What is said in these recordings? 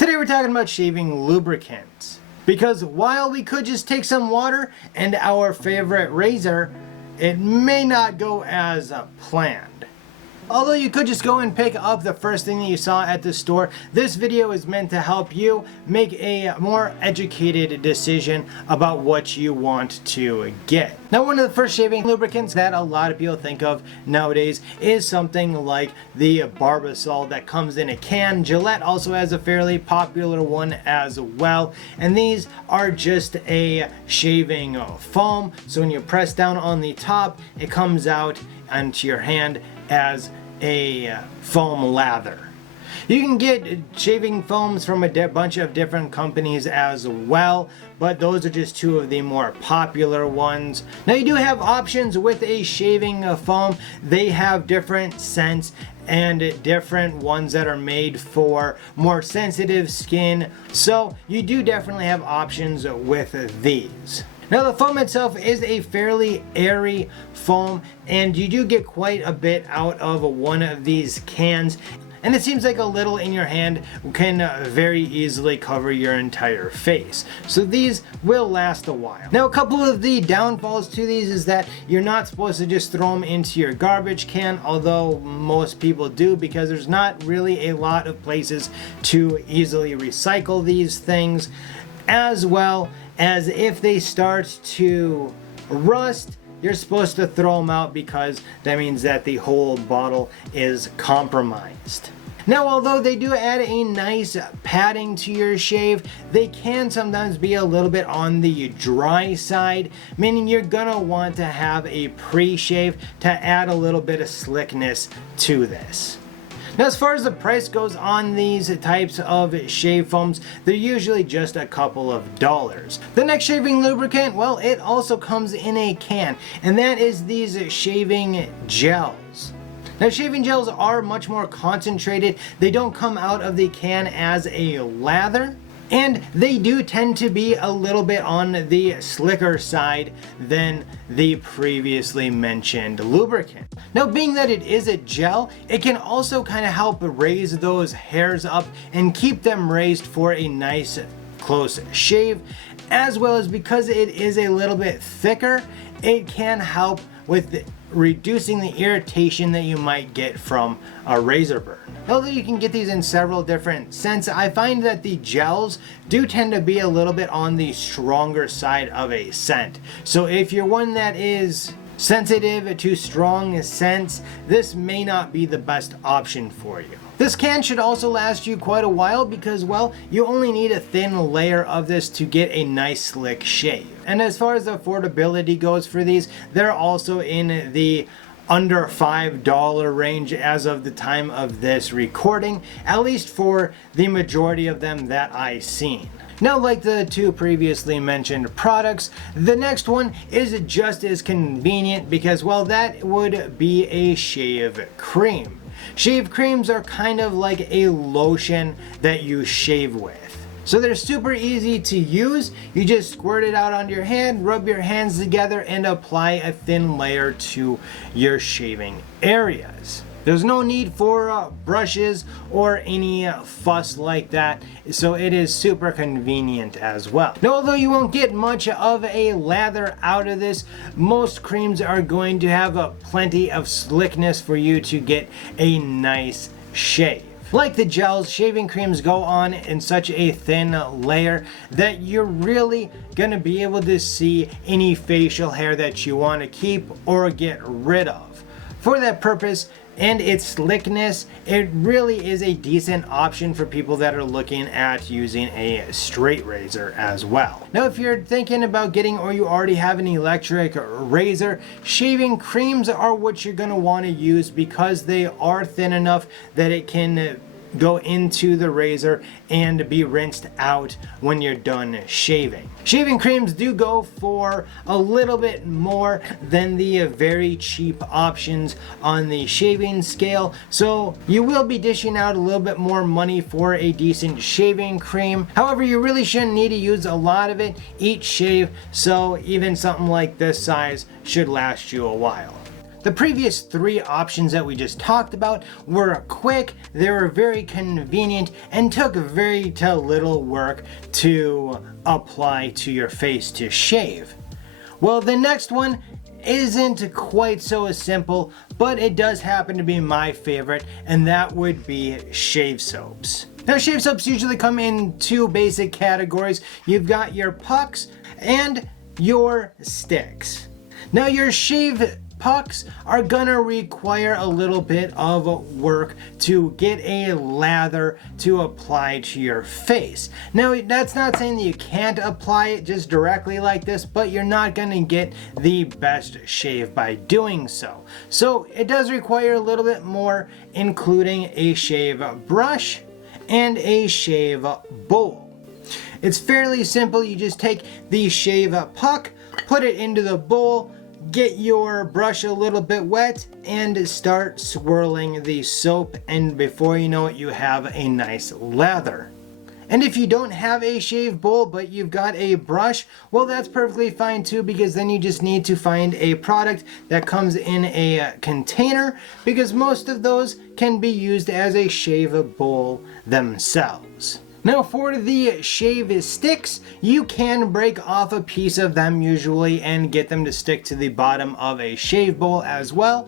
Today we're talking about shaving lubricants. Because while we could just take some water and our favorite razor, it may not go as planned. Although you could just go and pick up the first thing that you saw at the store, this video is meant to help you make a more educated decision about what you want to get. Now, one of the first shaving lubricants that a lot of people think of nowadays is something like the Barbasol that comes in a can. Gillette also has a fairly popular one as well, and these are just a shaving foam. So when you press down on the top, it comes out onto your hand as a foam lather. You can get shaving foams from a bunch of different companies as well, but those are just two of the more popular ones. Now you do have options with a shaving foam. They have different scents and different ones that are made for more sensitive skin, so you do definitely have options with these. Now the foam itself is a fairly airy foam, and you do get quite a bit out of one of these cans, and it seems like a little in your hand can very easily cover your entire face. So these will last a while. Now a couple of the downfalls to these is that you're not supposed to just throw them into your garbage can, although most people do, because there's not really a lot of places to easily recycle these things, as well as if they start to rust, you're supposed to throw them out because that means that the whole bottle is compromised. Now, although they do add a nice padding to your shave, they can sometimes be a little bit on the dry side, meaning you're gonna want to have a pre-shave to add a little bit of slickness to this. Now, as far as the price goes on these types of shave foams, they're usually just a couple of dollars. The next shaving lubricant, well, it also comes in a can, and that is these shaving gels. Now, shaving gels are much more concentrated. They don't come out of the can as a lather, and they do tend to be a little bit on the slicker side than the previously mentioned lubricant. Now, being that it is a gel, it can also kind of help raise those hairs up and keep them raised for a nice close shave, as well as because it is a little bit thicker, it can help with reducing the irritation that you might get from a razor burn. Although you can get these in several different scents, I find that the gels do tend to be a little bit on the stronger side of a scent. So if you're one that is sensitive to strong scents, this may not be the best option for you. This can should also last you quite a while because, well, you only need a thin layer of this to get a nice slick shave. And as far as the affordability goes for these, they're also in the under $5 range as of the time of this recording, at least for the majority of them that I've seen. Now, like the two previously mentioned products, the next one is just as convenient because, well, that would be a shave cream. Shave creams are kind of like a lotion that you shave with. So they're super easy to use. You just squirt it out onto your hand, rub your hands together, and apply a thin layer to your shaving areas. There's no need for brushes or any fuss like that, so it is super convenient as well. Now, although you won't get much of a lather out of this, most creams are going to have plenty of slickness for you to get a nice shave. Like the gels, shaving creams go on in such a thin layer that you're really gonna be able to see any facial hair that you want to keep or get rid of. For that purpose and its slickness, it really is a decent option for people that are looking at using a straight razor as well. Now, if you're thinking about getting or you already have an electric razor, shaving creams are what you're going to want to use because they are thin enough that it can go into the razor and be rinsed out when you're done shaving. Shaving creams do go for a little bit more than the very cheap options on the shaving scale, so you will be dishing out a little bit more money for a decent shaving cream. However, you really shouldn't need to use a lot of it each shave, so even something like this size should last you a while. The previous 3 options that we just talked about were quick, they were very convenient, and took very little work to apply to your face to shave. Well, the next one isn't quite so simple, but it does happen to be my favorite, and that would be shave soaps. Now, shave soaps usually come in 2 basic categories. You've got your pucks and your sticks. Now, your shave pucks are gonna require a little bit of work to get a lather to apply to your face. Now, that's not saying that you can't apply it just directly like this, but you're not gonna get the best shave by doing so. So it does require a little bit more, including a shave brush and a shave bowl. It's fairly simple. You just take the shave puck, put it into the bowl, get your brush a little bit wet, and start swirling the soap, and before you know it, you have a nice lather. And if you don't have a shave bowl but you've got a brush, well, that's perfectly fine too, because then you just need to find a product that comes in a container, because most of those can be used as a shave bowl themselves. Now, for the shave sticks, you can break off a piece of them usually and get them to stick to the bottom of a shave bowl as well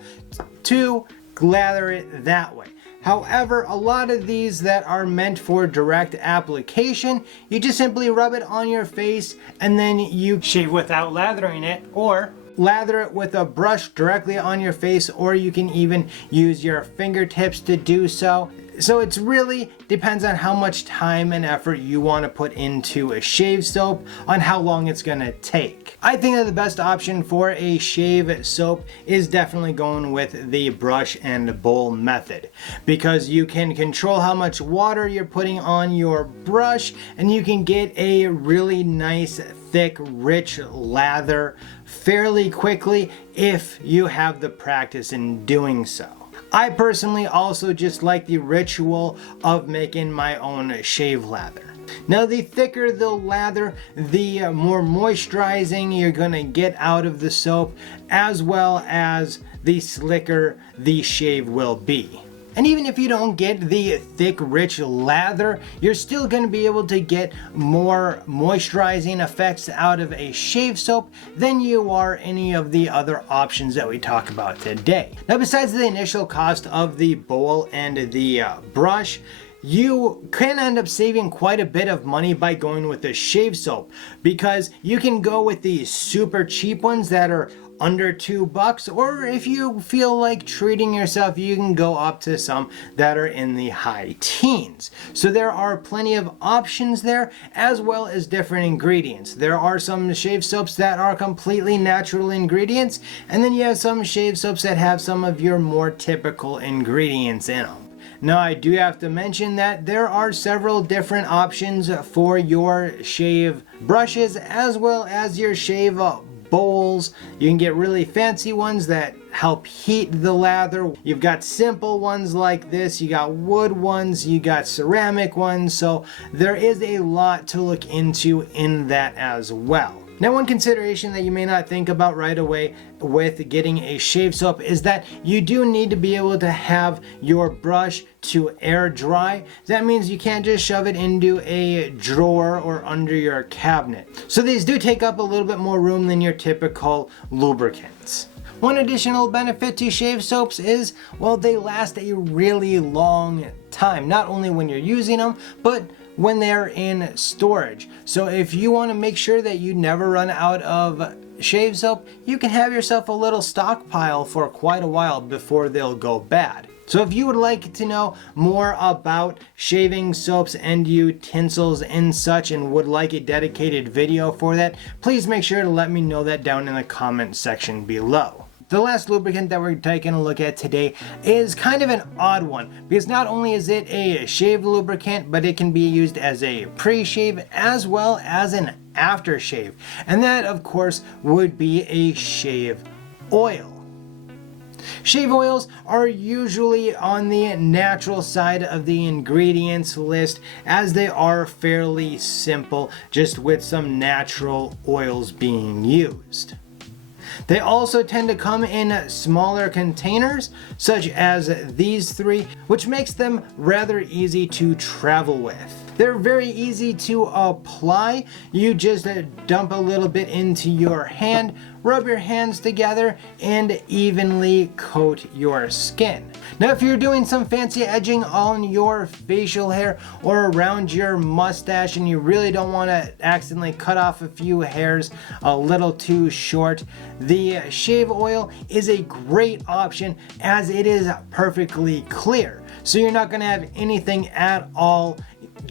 to lather it that way. However, a lot of these that are meant for direct application, you just simply rub it on your face and then you shave without lathering it, or lather it with a brush directly on your face, or you can even use your fingertips to do so. So it really depends on how much time and effort you want to put into a shave soap, on how long it's going to take. I think that the best option for a shave soap is definitely going with the brush and bowl method, because you can control how much water you're putting on your brush, and you can get a really nice, thick, rich lather fairly quickly if you have the practice in doing so. I personally also just like the ritual of making my own shave lather. Now, the thicker the lather, the more moisturizing you're gonna get out of the soap, as well as the slicker the shave will be. And even if you don't get the thick, rich lather, you're still going to be able to get more moisturizing effects out of a shave soap than you are any of the other options that we talk about today. Now, besides the initial cost of the bowl and the brush, you can end up saving quite a bit of money by going with the shave soap, because you can go with these super cheap ones that are under $2, or if you feel like treating yourself, you can go up to some that are in the high teens. So there are plenty of options there, as well as different ingredients. There are some shave soaps that are completely natural ingredients, and then you have some shave soaps that have some of your more typical ingredients in them. Now, I do have to mention that there are several different options for your shave brushes, as well as your shave bowls. You can get really fancy ones that help heat the lather. You've got simple ones like this, you got wood ones, you got ceramic ones, so there is a lot to look into in that as well. Now, one consideration that you may not think about right away with getting a shave soap is that you do need to be able to have your brush to air dry. That means you can't just shove it into a drawer or under your cabinet. So these do take up a little bit more room than your typical lubricants. One additional benefit to shave soaps is, well, they last a really long time, not only when you're using them, but when they're in storage. So if you want to make sure that you never run out of shave soap, you can have yourself a little stockpile for quite a while before they'll go bad. So if you would like to know more about shaving soaps and utensils and such, and would like a dedicated video for that, please make sure to let me know that down in the comment section below. The last lubricant that we're taking a look at today is kind of an odd one, because not only is it a shave lubricant, but it can be used as a pre-shave as well as an aftershave. And that, of course, would be a shave oil. Shave oils are usually on the natural side of the ingredients list, as they are fairly simple, just with some natural oils being used. They also tend to come in smaller containers, such as these 3, which makes them rather easy to travel with. They're very easy to apply. You just dump a little bit into your hand, rub your hands together, and evenly coat your skin. Now, if you're doing some fancy edging on your facial hair or around your mustache and you really don't want to accidentally cut off a few hairs a little too short, the shave oil is a great option as it is perfectly clear. So you're not going to have anything at all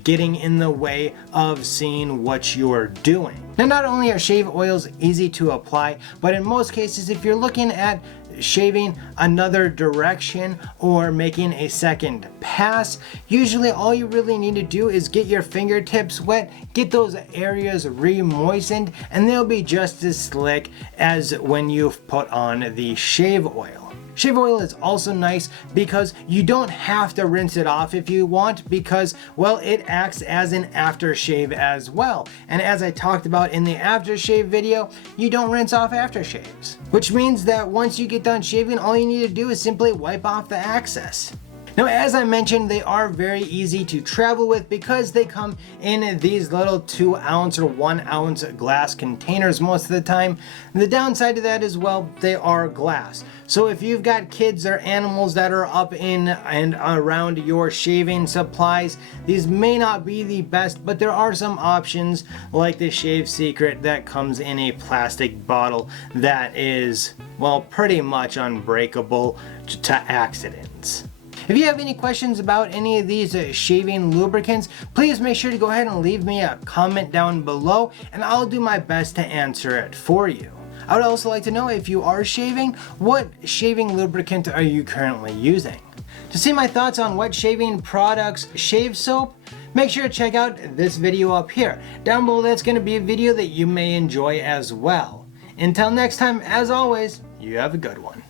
getting in the way of seeing what you're doing. Now, not only are shave oils easy to apply, but in most cases, if you're looking at shaving another direction or making a second pass, usually all you really need to do is get your fingertips wet, get those areas re-moistened, and they'll be just as slick as when you've put on the shave oil. Shave oil is also nice because you don't have to rinse it off if you want, because, well, it acts as an aftershave as well. And as I talked about in the aftershave video, you don't rinse off aftershaves. Which means that once you get done shaving, all you need to do is simply wipe off the excess. Now, as I mentioned, they are very easy to travel with because they come in these little 2-ounce or 1-ounce glass containers most of the time. The downside to that is, well, they are glass. So if you've got kids or animals that are up in and around your shaving supplies, these may not be the best, but there are some options like the Shave Secret that comes in a plastic bottle that is, well, pretty much unbreakable to accidents. If you have any questions about any of these shaving lubricants, please make sure to go ahead and leave me a comment down below and I'll do my best to answer it for you. I would also like to know, if you are shaving, what shaving lubricant are you currently using? To see my thoughts on wet shaving products, shave soap, make sure to check out this video up here. Down below, that's going to be a video that you may enjoy as well. Until next time, as always, you have a good one.